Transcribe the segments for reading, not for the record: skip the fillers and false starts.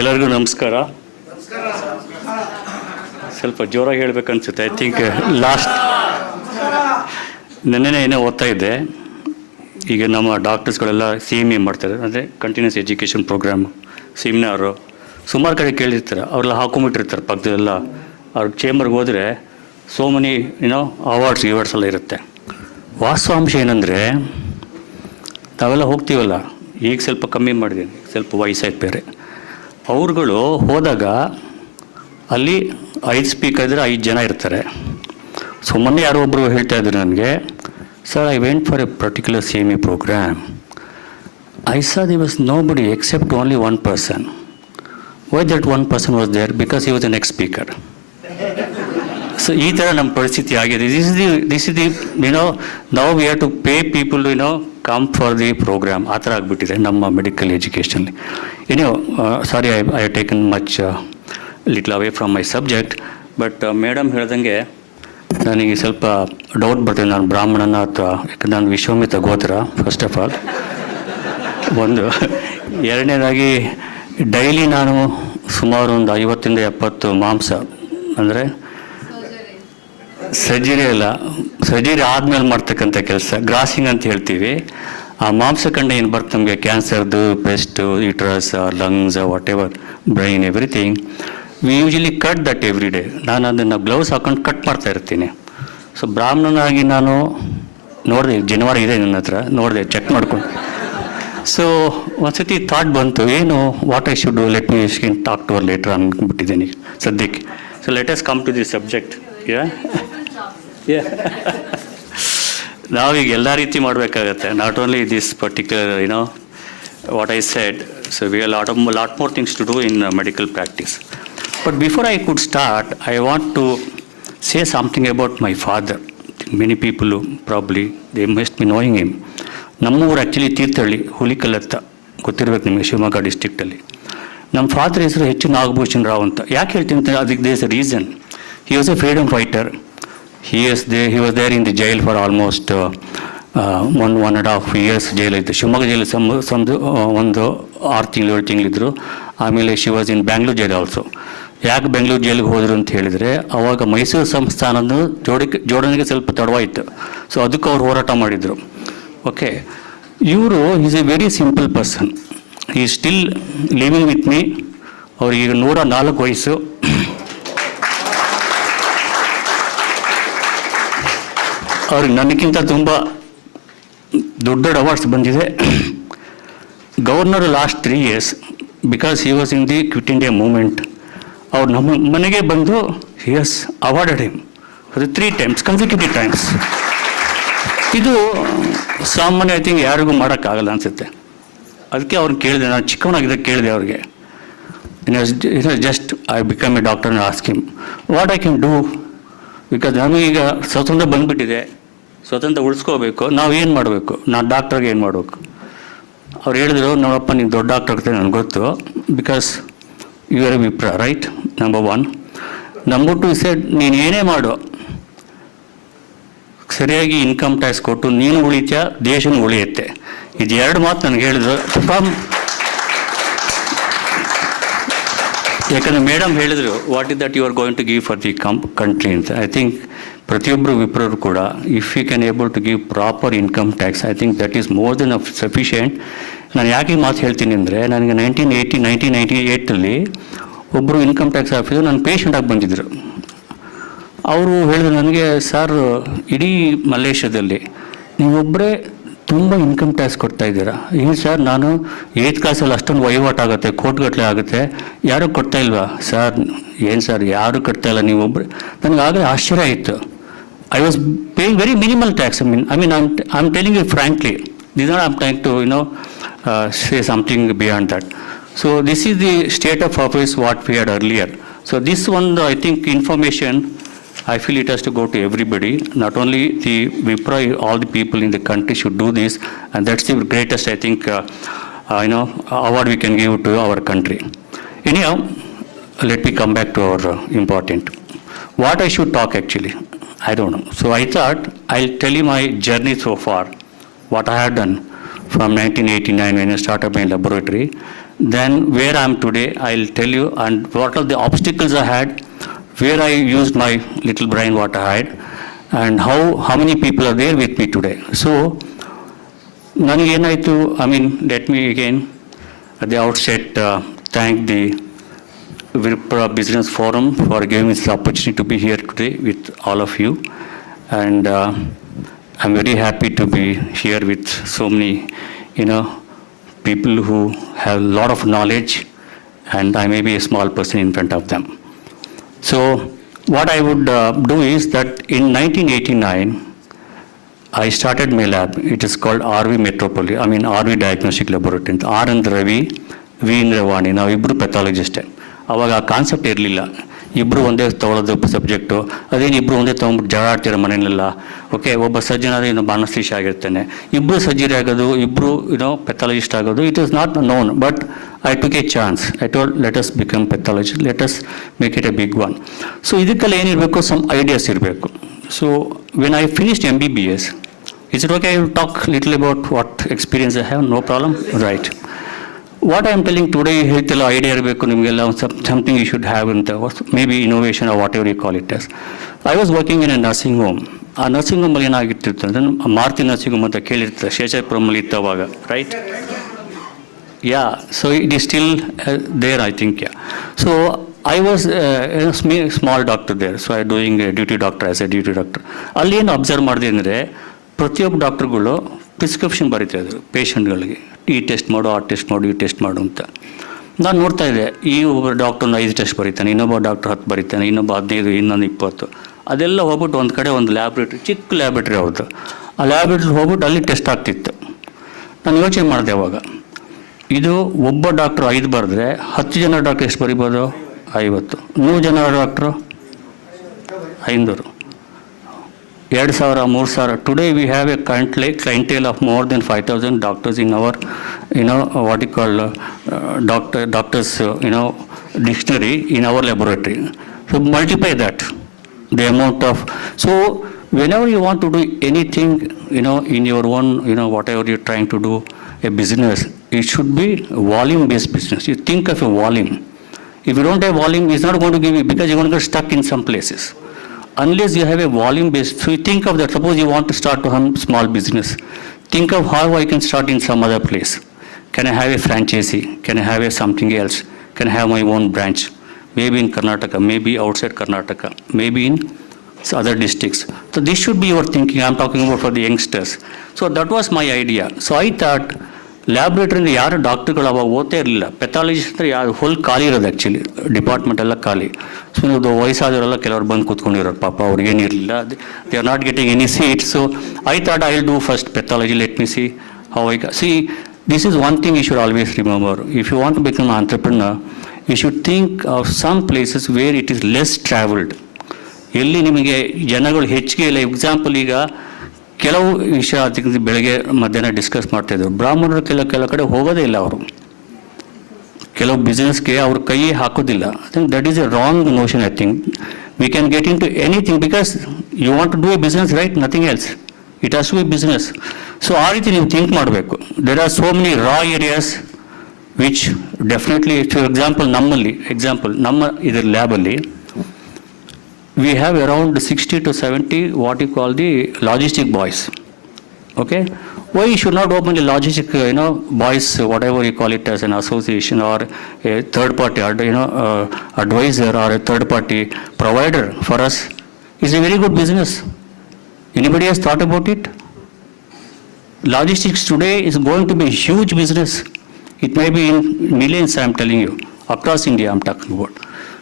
ಎಲ್ಲರಿಗೂ ನಮಸ್ಕಾರ. ಸ್ವಲ್ಪ ಜೋರಾಗಿ ಹೇಳ್ಬೇಕನ್ಸುತ್ತೆ. ಐ ಥಿಂಕ್ ಲಾಸ್ಟ್ ನೆನ್ನೆನೇ ಏನೋ ಓದ್ತಾ ಇದ್ದೆ. ಈಗ ನಮ್ಮ ಡಾಕ್ಟರ್ಸ್ಗಳೆಲ್ಲ CME ಮಾಡ್ತಾರೆ, ಅಂದರೆ ಕಂಟಿನ್ಯೂಸ್ ಎಜುಕೇಷನ್ ಪ್ರೋಗ್ರಾಮ್ ಸೆಮಿನಾರು. ಸುಮಾರು ಕಡೆ ಕೇಳಿರ್ತಾರೆ, ಅವರೆಲ್ಲ ಹಾಕೊಂಬಿಟ್ಟಿರ್ತಾರೆ ಪಕ್ಕದಲ್ಲೆಲ್ಲ. ಅವ್ರ ಚೇಂಬರ್ಗೆ ಹೋದರೆ ಸೋ ಮೆನಿ ಅವಾರ್ಡ್ಸ್ ಎಲ್ಲ ಇರುತ್ತೆ. ವಾಸ್ತವಾಂಶ ಏನಂದರೆ, ನಾವೆಲ್ಲ ಹೋಗ್ತೀವಲ್ಲ, ಈಗ ಸ್ವಲ್ಪ ಕಮ್ಮಿ ಮಾಡಿದ್ದೀನಿ, ಸ್ವಲ್ಪ ವಯಸ್ಸಾಯ್ತು ಬೇರೆ. ಅವ್ರುಗಳು ಹೋದಾಗ ಅಲ್ಲಿ 5 ಸ್ಪೀಕರ್ ಇದ್ದರೆ 5 ಜನ ಇರ್ತಾರೆ. ಸೊ ಮೊನ್ನೆ ಯಾರೋ ಒಬ್ಬರು ಹೇಳ್ತಾ ಇದ್ರು ನನಗೆ, sir I went for a particular CME programme. I saw the was nobody except only one person. Why that one person was there? Because he was the next speaker. So ಈ ಥರ ನಮ್ಮ ಪರಿಸ್ಥಿತಿ ಆಗಿದೆ. This is the now we have to pay people come for the programme. ಆ ಥರ ಆಗಿಬಿಟ್ಟಿದೆ ನಮ್ಮ medical ಎಜುಕೇಷನಲ್ಲಿ. Sorry I have taken much little away from my subject. But madam ಹೇಳ್ದಂಗೆ ನನಗೆ ಸ್ವಲ್ಪ ಡೌಟ್ ಬರ್ತದೆ, ನಾನು ಬ್ರಾಹ್ಮಣನ ಅಥವಾ ಯಾಕಂದ್ರೆ ನಾನು ವಿಶ್ವಾಮಿತ್ರ ಗೋತ್ರ ಫಸ್ಟ್ ಆಫ್ ಆಲ್ ಒಂದು. ಎರಡನೇದಾಗಿ ಡೈಲಿ ನಾನು ಸುಮಾರು ಒಂದು 50 to 70 ಮಾಂಸ, ಅಂದರೆ ಸರ್ಜರಿ ಅಲ್ಲ, ಸರ್ಜರಿ ಆದಮೇಲೆ ಮಾಡ್ತಕ್ಕಂಥ ಕೆಲಸ, ಗ್ರಾಸಿಂಗ್ ಅಂತ ಹೇಳ್ತೀವಿ. ಆ ಮಾಂಸ ಕಂಡ ಏನು ಬರ್ತದೆ ನಮಗೆ, ಕ್ಯಾನ್ಸರ್ದು, breast, uterus, lungs, whatever, brain, everything, we usually cut that every day. ನಾನು ಅದನ್ನು ಗ್ಲೌಸ್ ಹಾಕೊಂಡು ಕಟ್ ಮಾಡ್ತಾ ಇರ್ತೀನಿ. ಸೊ ಬ್ರಾಹ್ಮಣನಾಗಿ ನಾನು ನೋಡಿದೆ, ಜನವರಿ ಇದೆ ನನ್ನ ಹತ್ರ, ನೋಡಿದೆ, ಚೆಕ್ ಮಾಡ್ಕೊಂಡು. ಸೊ ಒಂದ್ಸತಿ ಥಾಟ್ ಬಂತು, ಏನು what I should do, let me talk to ಅವರ್ ಲೇಟರ್ ಅಂದ್ಬಿಟ್ಟಿದ್ದೀನಿ ಸದ್ಯಕ್ಕೆ. So let us come to the subject. ನಾವೀಗ ಎಲ್ಲ ರೀತಿ ಮಾಡಬೇಕಾಗತ್ತೆ, not only this particular what I said. So we are lot more things to do in medical practice. But before I could start, I want to say something about my father. Many people probably, they must be knowing him. ನಮ್ಮೂರು actually Thirthahalli, Hulikal ಅಂತ ಗೊತ್ತಿರಬೇಕು ನಿಮಗೆ, ಶಿವಮೊಗ್ಗ ಡಿಸ್ಟ್ರಿಕ್ಟಲ್ಲಿ. ನಮ್ಮ father ಹೆಸರು H. Nagabhushan Rao ಅಂತ. ಯಾಕೆ ಹೇಳ್ತೀನಿ ಅಂತ, ಅದಕ್ಕೆ there's a reason. He was a freedom fighter. He was there in the jail for almost 1.5 years jail ಇತ್ತು. ಶಿವಮೊಗ್ಗ ಜೈಲು ಒಂದು 6 ತಿಂಗಳು 7 ತಿಂಗಳಿದ್ರು. ಆಮೇಲೆ she was in Bangalore jail also. ಯಾಕೆ ಬೆಂಗಳೂರು ಜೈಲಿಗೆ ಹೋದರು ಅಂತ ಹೇಳಿದರೆ, ಅವಾಗ ಮೈಸೂರು ಸಂಸ್ಥಾನದ ಜೋಡಣೆಗೆ ಸ್ವಲ್ಪ ತಡವಾಯಿತು. ಸೊ ಅದಕ್ಕೆ ಅವ್ರು ಹೋರಾಟ ಮಾಡಿದರು. ಓಕೆ, ಇವರು is a very simple person. He still living with me. ಅವ್ರಿಗೆ 104 ವಯಸ್ಸು. ಅವ್ರಿಗೆ ನನಗಿಂತ ತುಂಬ ದೊಡ್ಡ ಅವಾರ್ಡ್ಸ್ ಬಂದಿದೆ. Governor last 3 years because he was in the Quit India movement. ಅವ್ರು ನಮ್ಮ ಮನೆಗೆ ಬಂದು ಹಿ ಹಸ್ ಅವಾರ್ಡೆಡ್ ಹಿಮ್ ಅದು 3 times, ಕನ್ಸಿಕ್ಯೂಟಿವ್ ಟೈಮ್ಸ್. ಇದು ಸಾಮಾನ್ಯ, ಐ ಥಿಂಕ್ ಯಾರಿಗೂ ಮಾಡೋಕ್ಕಾಗಲ್ಲ ಅನಿಸುತ್ತೆ. ಅದಕ್ಕೆ ಅವ್ರು ಕೇಳಿದೆ, ನಾನು ಚಿಕ್ಕವನಾಗಿದ್ದಾಗ ಕೇಳಿದೆ ಅವ್ರಿಗೆ, just I become A doctor and ask him what I can do. Because ನಮಗೀಗ ಸ್ವತಂತ್ರ ಬಂದುಬಿಟ್ಟಿದೆ, ಸ್ವತಂತ್ರ ಉಳಿಸ್ಕೋಬೇಕು, ನಾವು ಏನು ಮಾಡಬೇಕು, ನಾನು ಡಾಕ್ಟ್ರಿಗೆ ಏನು ಮಾಡಬೇಕು. ಅವ್ರು ಹೇಳಿದ್ರು, ನೋಡಪ್ಪ ನೀನು ದೊಡ್ಡ ಡಾಕ್ಟರ್ ಆಗ್ತದೆ ನನಗೆ ಗೊತ್ತು, because you are a Vipra, right, number 1. Number 2 said, ನೀನು ಏನೇ ಮಾಡು, ಸರಿಯಾಗಿ ಇನ್ಕಮ್ ಟ್ಯಾಕ್ಸ್ ಕೊಟ್ಟು ನೀನು ಉಳಿತ್ಯ, ದೇಶನೂ ಉಳಿಯುತ್ತೆ. ಇದು 2 ಮಾತು ನನಗೆ ಹೇಳಿದ್ರು. ಯಾಕಂದರೆ ಮೇಡಮ್ ಹೇಳಿದರು, what is that you are going to give for the country ಅಂತ. ಐ ಥಿಂಕ್ ಪ್ರತಿಯೊಬ್ಬರು ವಿಪ್ರರು ಕೂಡ, if you can able to give proper income tax, I think that is more than sufficient. ನಾನು ಯಾಕೆ ಮಾತು ಹೇಳ್ತೀನಿ ಅಂದರೆ, ನನಗೆ 1998 ಒಬ್ಬರು ಇನ್ಕಮ್ ಟ್ಯಾಕ್ಸ್ ಆಫೀಸರ್ ನನ್ನ ಪೇಷಂಟಾಗಿ ಬಂದಿದ್ದರು. ಅವರು ಹೇಳಿದ್ರು ನನಗೆ, ಸರ್ ಇಡೀ ಮಲೇಷ್ಯಾದಲ್ಲಿ ನೀವೊಬ್ಬರೇ ತುಂಬ ಇನ್ಕಮ್ ಟ್ಯಾಕ್ಸ್ ಕೊಡ್ತಾಯಿದ್ದೀರಾ. ಏನು ಸರ್, ನಾನು 8th ಕ್ಲಾಸಲ್ಲಿ ಅಷ್ಟೊಂದು ವಹಿವಾಟಾಗುತ್ತೆ, ಕೋಟಿಗಟ್ಟಲೆ ಆಗುತ್ತೆ, ಯಾರೂ ಕೊಡ್ತಾ ಇಲ್ವಾ? ಸರ್ ಏನು ಸರ್, ಯಾರೂ ಕಟ್ತಾ ಇಲ್ಲ, ನೀವೊಬ್ಬರೇ. ನನಗಾಗಲೇ ಆಶ್ಚರ್ಯ ಆಯಿತು. I was paying very minimal tax. I mean I am telling you frankly, this not I am trying to say something beyond that. So this is the state of affairs what we had earlier. So this one, I think information, I feel it has to go to everybody, not only the Wipro, all the people in the country should do this, and that's the greatest, I think, award we can give to our country. Anyhow, let me come back to our important. What I should talk actually, I don't know. So I thought I'll tell you my journey so far, what I have done from 1989 when I started my laboratory. Then where I am today, I'll tell you, and what are the obstacles I had, where I used my little brain, what I had, and how many people are there with me today. So, ನನಗೇನಾಯಿತು, let me again at the outset thank the Virpra Business Forum for giving me this opportunity to be here today with all of you. And I'm very happy to be here with so many, people who have a lot of knowledge, and I may be a small person in front of them. So what I would do is that in 1989, I started my lab. It is called RV Metropolis, RV Diagnostic Laboratory. R and Ravi, V and Ravani, ನಾವು ಇಬ್ಬರು ಪೆಥಾಲಜಿಸ್ಟೇ. ಅವಾಗ ಆ concept ಇರಲಿಲ್ಲ. ಇಬ್ಬರು ಒಂದೇ ತೊಗೊಳೋದು subject, ಅದೇನು ಇಬ್ಬರು ಒಂದೇ ತೊಗೊಂಡ್ಬಿಟ್ಟು ಜಗಳ ಆಡ್ತಿರೋ ಮನೆಯಲ್ಲೆಲ್ಲ. ಓಕೆ, ಒಬ್ಬ ಸರ್ಜನ್ ಆದರೆ ಇನ್ನೊಬ್ಬ ಅನಸ್ಥಿಷಿಯಾ ಆಗಿರ್ತಾನೆ. ಇಬ್ಬರು ಸರ್ಜರಿ ಆಗೋದು, ಇಬ್ಬರು ಪೆಥಾಲಜಿಸ್ಟ್ ಆಗೋದು, it is not known. But I took a chance. I told let us become pathology, let us make it a big one. So ಇದಕ್ಕೆಲ್ಲ ಏನಿರಬೇಕು, ಸಮ್ ಐಡಿಯಾಸ್ ಇರಬೇಕು. So when I finished MBBS, is it okay I will talk little about what experience I have? No problem? Right. What I am telling today, ಹೇಳ್ತಿಲ್ಲ idea ಇರಬೇಕು ನಿಮಗೆಲ್ಲ, something you should have ಅಂತ, maybe innovation or whatever you call it as. I was working in a nursing home. ಆ nursing ಹೋಮಲ್ಲಿ ಏನಾಗಿರ್ತಿತ್ತು ಅಂದರೆ, Maruti nursing home ಅಂತ ಕೇಳಿರ್ತಾರೆ, ಶೇಷಾಪುರಮಲ್ಲಿ ಇತ್ತು ಅವಾಗ, right? Yeah, so it is still there, I think, yeah. So I was a small doctor there, so I doing a duty doctor as a duty doctor. ಅಲ್ಲಿ ಏನು observe ಮಾಡಿದೆ ಅಂದರೆ, ಪ್ರತಿಯೊಬ್ಬ ಡಾಕ್ಟ್ರುಗಳು ಪ್ರಿಸ್ಕ್ರಿಪ್ಷನ್ ಬರೀತಾಯಿದ್ರು ಪೇಷಂಟ್ಗಳಿಗೆ, ಈ ಟೆಸ್ಟ್ ಮಾಡು, ಆ ಟೆಸ್ಟ್ ಮಾಡು, ಈ ಟೆಸ್ಟ್ ಮಾಡು ಅಂತ. ನಾನು ನೋಡ್ತಾ ಇದ್ದೆ, ಈ ಒಬ್ಬ ಡಾಕ್ಟ್ರನ್ನ 5 ಟೆಸ್ಟ್ ಬರೀತಾನೆ, ಇನ್ನೊಬ್ಬ ಡಾಕ್ಟ್ರ್ 10 ಬರೀತಾನೆ, ಇನ್ನೊಬ್ಬ 15, ಇನ್ನೊಂದು 20. ಅದೆಲ್ಲ ಹೋಗ್ಬಿಟ್ಟು ಒಂದು ಕಡೆ ಒಂದು ಲ್ಯಾಬ್ರೇಟ್ರಿ, ಚಿಕ್ಕ ಲ್ಯಾಬ್ರೇಟ್ರಿ ಅವ್ರದ್ದು, ಆ ಲ್ಯಾಬ್ರೇಟ್ರಿಗೆ ಹೋಗ್ಬಿಟ್ಟು ಅಲ್ಲಿ ಟೆಸ್ಟ್ ಆಗ್ತಿತ್ತು. ನಾನು ಯೋಚನೆ ಮಾಡಿದೆ ಅವಾಗ, ಇದು ಒಬ್ಬ ಡಾಕ್ಟ್ರು 5 ಬರೆದ್ರೆ 10 ಜನ ಡಾಕ್ಟ್ರ್ ಎಷ್ಟು ಬರಿಬೋದು? 50. 100 ಜನ doctor 500, 2,000, 3,000. Today we have a clientele of more than 5,000 doctors in our, what you call doctors, dictionary in our laboratory. So multiply that, the amount of. So whenever you want to do anything, in your own, whatever you're trying to do, a business, it should be volume-based business. You think of a volume. If you don't have volume, it's not going to give you, because you're going to get stuck in some places. Unless you have a volume-based, so you think of that. Suppose you want to start a small business. Think of how I can start in some other place. Can I have a franchisee? Can I have something else? Can I have my own branch? Maybe in Karnataka, maybe outside Karnataka, maybe in other districts. So this should be your thinking. I'm talking about for the youngsters. So that was my idea. So I thought, ಲ್ಯಾಬ್ರೇಟ್ರಿಯಿಂದ ಯಾರು ಡಾಕ್ಟ್ರುಗಳು ಅವಾಗ ಓದ್ತಾ ಇರಲಿಲ್ಲ. Pathologist ಅಂದರೆ ಯಾರು ಹೊಲ್ ಖಾಲಿ ಇರೋದು, ಆ್ಯಕ್ಚುಲಿ ಡಿಪಾರ್ಟ್ಮೆಂಟ್ ಎಲ್ಲ ಖಾಲಿ. ಸೊ ನೀವು ವಯಸ್ಸಾದವರೆಲ್ಲ ಕೆಲವರು ಬಂದು ಕೂತ್ಕೊಂಡಿರೋರು, ಪಾಪ ಅವ್ರಿಗೇನಿರಲಿಲ್ಲ, they are not getting any seat. So I thought I will do first pathology, let me see how I see. This is one thing you should always remember. If you want to become an entrepreneur, you should think of some places where it is less travelled, ಎಲ್ಲಿ ನಿಮಗೆ ಜನಗಳು ಹೆಚ್ಚಿಗೆ ಇಲ್ಲ. Example, ಈಗ ಕೆಲವು ವಿಷಯ ಬೆಳಗ್ಗೆ ಮಧ್ಯಾಹ್ನ ಡಿಸ್ಕಸ್ ಮಾಡ್ತಾಯಿದ್ರು, ಬ್ರಾಹ್ಮಣರು ಕೆಲವು ಕಡೆ ಹೋಗೋದೇ ಇಲ್ಲ. ಅವರು ಕೆಲವು ಬಿಸ್ನೆಸ್ಗೆ ಅವ್ರ ಕೈ ಹಾಕೋದಿಲ್ಲ. I think that is a wrong notion. I think we can get in to anything, because you want to do a business, right? Nothing else, it has to be business. So ಆ ರೀತಿ ನೀವು think ಮಾಡಬೇಕು. There are so many raw areas which definitely, for example ನಮ್ಮ ಇದರ ಲ್ಯಾಬಲ್ಲಿ we have around 60 to 70 what you call the logistic boys. Okay, why you should not open the logistic boys, whatever you call it, as an association or a third party advisor or a third party provider for us? It's a very good business. Anybody has thought about it? Logistics today is going to be a huge business. It may be in millions, I am telling you, across India I am talking about.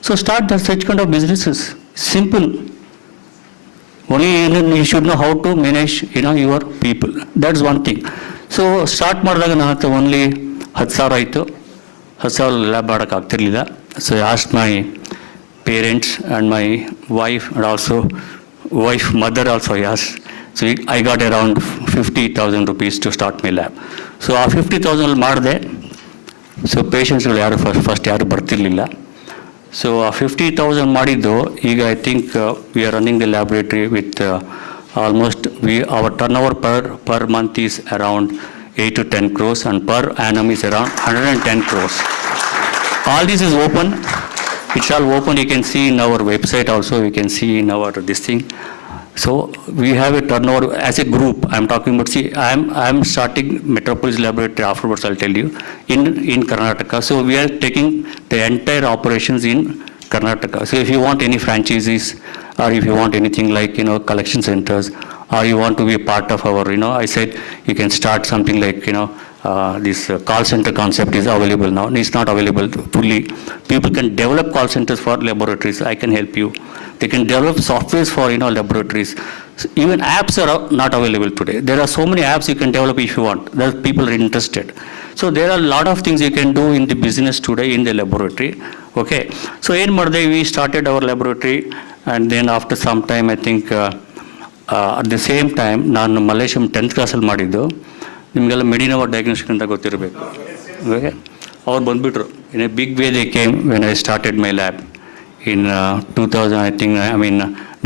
So start such kind of businesses. Simple. Only you should know how to manage your people. That's one thing. So start ಮಾಡಿದಾಗ ನನ್ನ ಹತ್ರ only 10,000 ಆಯಿತು. 10,000 lab ಮಾಡೋಕ್ಕೆ ಆಗ್ತಿರ್ಲಿಲ್ಲ. So I asked my parents and my wife and also mother also yes. So I got around 50,000 rupees to start my lab. So ಆ 50,000 ಮಾಡಿದೆ. So ಪೇಷಂಟ್ಸ್ಗಳು ಯಾರು first ಯಾರು ಬರ್ತಿರ್ಲಿಲ್ಲ. ಸೊ ಆ 50,000 ಮಾಡಿದ್ದು, ಈಗ I think we are running the laboratory with almost our turnover per month is around 8 to 10 crores, and per annum is around 110 crores. All this is open. It's all open. You can see in our website also. You can see in our this thing. So we have a turnover as a group. I'm talking about. See, I'm starting Metropolis laboratory. Afterwards, I'll tell you in Karnataka. So we are taking the entire operations in Karnataka. So if you want any franchises, or if you want anything like collection centers, or you want to be a part of our I said you can start something like this call center concept is available now. It's not available fully. People can develop call centers for laboratories. I can help you. They can develop softwares for laboratories. So even apps are not available today. There are so many apps you can develop if you want. There people are interested. So there are a lot of things you can do in the business today in the laboratory. Okay. So in Mardai we started our laboratory, and then after some time I think at the same time ನಾನು ಮಲೇಷಿಯಂ 10th ಕ್ಲಾಸಲ್ಲಿ ಮಾಡಿದ್ದು. ನಿಮಗೆಲ್ಲ Medinova diagnostic ಅಂತ ಗೊತ್ತಿರಬೇಕು. Okay, ಅವ್ರು ಬಂದುಬಿಟ್ರು. In a big way they came when I started my lab in 2000 I think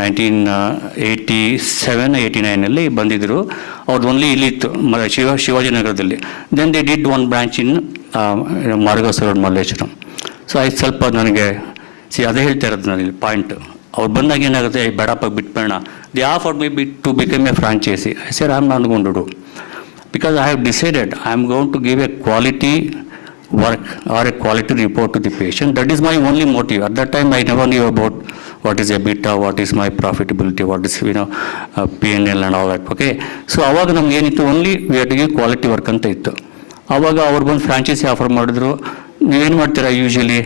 1987-89 ಬಂದಿದ್ದರು. ಅವ್ರದ್ದು ಓನ್ಲಿ ಇಲ್ಲಿತ್ತು ಶಿವಾಜಿನಗರದಲ್ಲಿ. Then they did one branch in Margosa road Malleshwaram. So ಅದು ಸ್ವಲ್ಪ ನನಗೆ ಅದೇ ಹೇಳ್ತಾ ಇರೋದು ನನಗೆ ಪಾಯಿಂಟ್. ಅವ್ರು ಬಂದಾಗ ಏನಾಗುತ್ತೆ, ಬೇಡಪ್ಪ ಬಿಟ್ಬೇಡ. They offered me to become a franchisee. I said I am not going to do, because I have decided I am going to give a quality work or a quality report to the patient. That is my only motive. At that time I never knew about what is EBITDA, what is my profitability, what is P&L and all that. Okay, so aವಾಗ ನಮ್ಗೆ ಏನಿತ್ತು, only we have to give quality work ಅಂತ ಇತ್ತು. ಆವಾಗ ಅವ್ರು ಬಂದು franchise offer ಮಾಡಿದ್ರು. ನೀವೇನು ಮಾಡ್ತೀರಾ ಯೂಶಲಿ,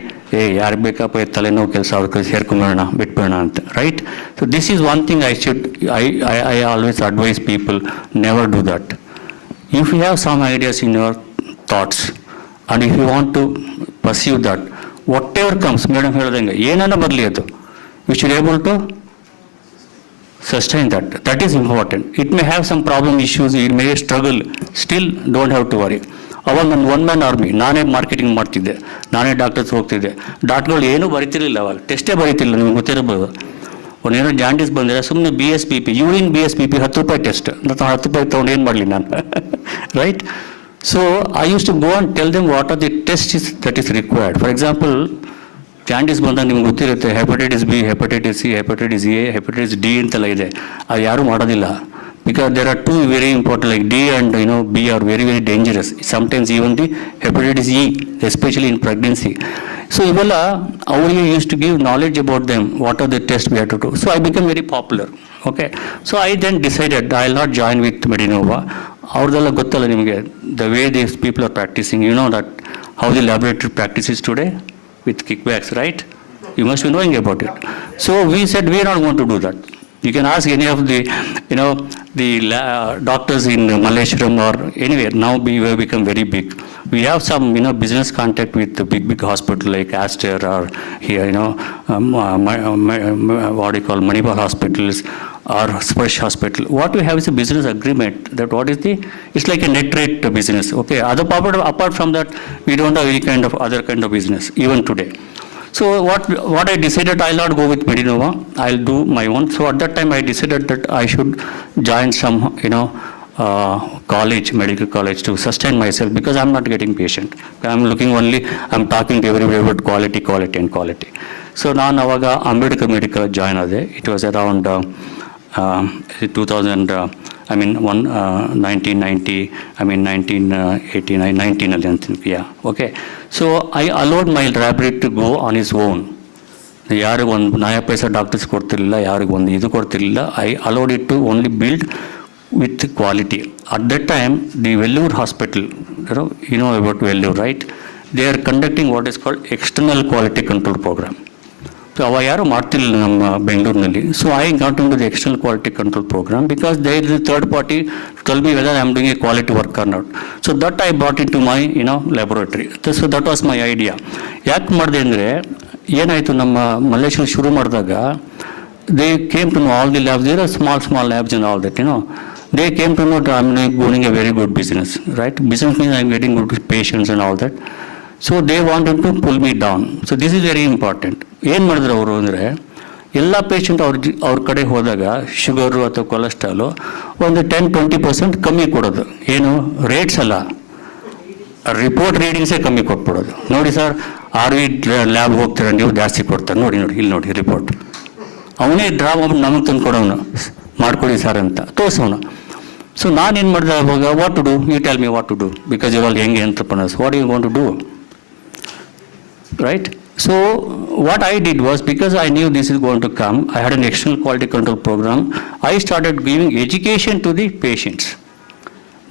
ಯಾರು ಬೇಕಪ್ಪ ತಲೆನೋವು ಕೆಲಸ ಅವ್ರ ಸೇರ್ಕೊಂಬೇಡ ಬಿಟ್ಬೇಡ ಅಂತ, right? So this is one thing I always advise people, never do that. If you have some ideas in your thoughts and if you want to pursue that, whatever comes, madam ಹೇಳಿದಂಗೆ ಏನನ್ನ ಬರಲಿ ಅದು, we should able to sustain that. That is important. It may have some problem issues, it may struggle, still don't have to worry. ಅವಾಗ ನನ್ನ one man army, ನಾನೇ marketing ಮಾಡ್ತಿದ್ದೆ, ನಾನೇ doctors ಹೋಗ್ತಿದ್ದೆ. ಡಾಕ್ಟರ್ಗಳು ಏನೂ ಬರೀತಿರಲಿಲ್ಲ, ಅವಾಗ ಟೆಸ್ಟೇ ಬರೀತಿಲ್ಲ. ನಿಮ್ಗೆ ಗೊತ್ತಿರಬಹುದು, ಒಂದೇನೋ ಜಾಂಡೀಸ್ ಬಂದರೆ ಸುಮ್ಮನೆ BSPP, ಯೂರಿನ್ BSPP 10 ರೂಪಾಯಿ ಟೆಸ್ಟ್. ನಾನು 10 ರೂಪಾಯಿ ತೊಗೊಂಡು ಏನು ಮಾಡಲಿ ನಾನು, right? So I use to go and tell them what are the test that is required. For example, jaundice ಬಂದಾಗ ನಿಮ್ಗೆ ಗೊತ್ತಿರುತ್ತೆ, hepatitis B, hepatitis C, hepatitis A, hepatitis D ಅಂತೆಲ್ಲ ಇದೆ. ಅದು ಯಾರೂ ಮಾಡೋದಿಲ್ಲ. Because there are two very important, like D and B are very, very dangerous. Sometimes even the hepatitis E, especially in pregnancy. So ಇವೆಲ್ಲ ಅವರಿಗೆ used to give knowledge about them, what are the tests we have to do. So I became very popular. Okay. So I then decided I will not join with Medinova. ಅವ್ರದ್ದೆಲ್ಲ ಗೊತ್ತಲ್ಲ ನಿಮಗೆ, the way these people are practicing. You know that how the laboratory practices today with kickbacks, right? You must be knowing about it. So we said we are not going to do that. You can ask any of the, doctors in Malleshwaram or anywhere. Now we have become very big. We have some, business contact with the big hospital like Aster or here, what do you call, Manipal hospitals or Splash hospital. What we have is a business agreement. That what is it's like a net rate business. Okay. Apart from that, we don't have any kind of other kind of business even today. So what I decided, I'll not go with Medinova, I'll do my own. So at that time I decided that I should join some, college, medical college to sustain myself, because I'm not getting patient. I'm talking to everybody about quality. So now Navaga Ambedkar Medical join ade. It was around 1990, 1989, yeah, okay. So I allowed my laboratory to go on its own. ಯಾರಿಗೂ ಒಂದು ನಯ ಪೈಸಾ doctors ಕೊಡ್ತಿರಲಿಲ್ಲ, ಯಾರಿಗೂ ಒಂದು ಇದು ಕೊಡ್ತಿರಲಿಲ್ಲ. I allowed it to only build with quality. At that time the Vellore hospital, you know about Vellore, right? They are conducting what is called external quality control programme. So ಅವ ಯಾರು ಮಾಡ್ತಿರಲಿಲ್ಲ ನಮ್ಮ ಬೆಂಗಳೂರಿನಲ್ಲಿ. So I got into the external quality control programme, because there is third party tell me whether I am doing a quality work or not. So that I bot in to my laboratory. So that was my idea. ಯಾಕೆ ಮಾಡಿದೆ ಅಂದರೆ, ಏನಾಯಿತು, ನಮ್ಮ ಮಲ್ಲೇಶ್ವರ ಶುರು ಮಾಡಿದಾಗ they came to know all the labs, there are small labs and all that, they came to know I'm doing a very good business, right? Business means I'm getting good patients and all that. So they wanted to pull me down. So this is very important. ಏನು ಮಾಡಿದ್ರು ಅವರು ಅಂದರೆ, ಎಲ್ಲ patient ಅವ್ರ ಕಡೆ ಹೋದಾಗ sugar ಅಥವಾ cholesterol ಒಂದು 10-20% ಕಮ್ಮಿ ಕೊಡೋದು. ಏನು ರೇಟ್ಸ್ ಅಲ್ಲ, ರಿಪೋರ್ಟ್ ರೀಡಿಂಗ್ಸೇ ಕಮ್ಮಿ ಕೊಟ್ಬಿಡೋದು. ನೋಡಿ ಸರ್, RV ಲ್ಯಾಬ್ ಹೋಗ್ತೀರ ನೀವು, ಜಾಸ್ತಿ ಕೊಡ್ತಾರೆ, ನೋಡಿ ಇಲ್ಲಿ ನೋಡಿ ರಿಪೋರ್ಟ್. ಅವನೇ ಡ್ರಾ ಮಾಡಿ ನಮಗೆ ತಂದು ಕೊಡೋನು, ಮಾಡ್ಕೊಡಿ ಸರ್ ಅಂತ ತೋರಿಸೋನು. ಸೊ ನಾನೇನು ಮಾಡಿದೆ ಅವಾಗ, what to do, you tell me what to do, because you all young entrepreneurs, what you want to do, right? So what I did was, because I knew this is going to come, I had an external quality control program. I started giving education to the patients.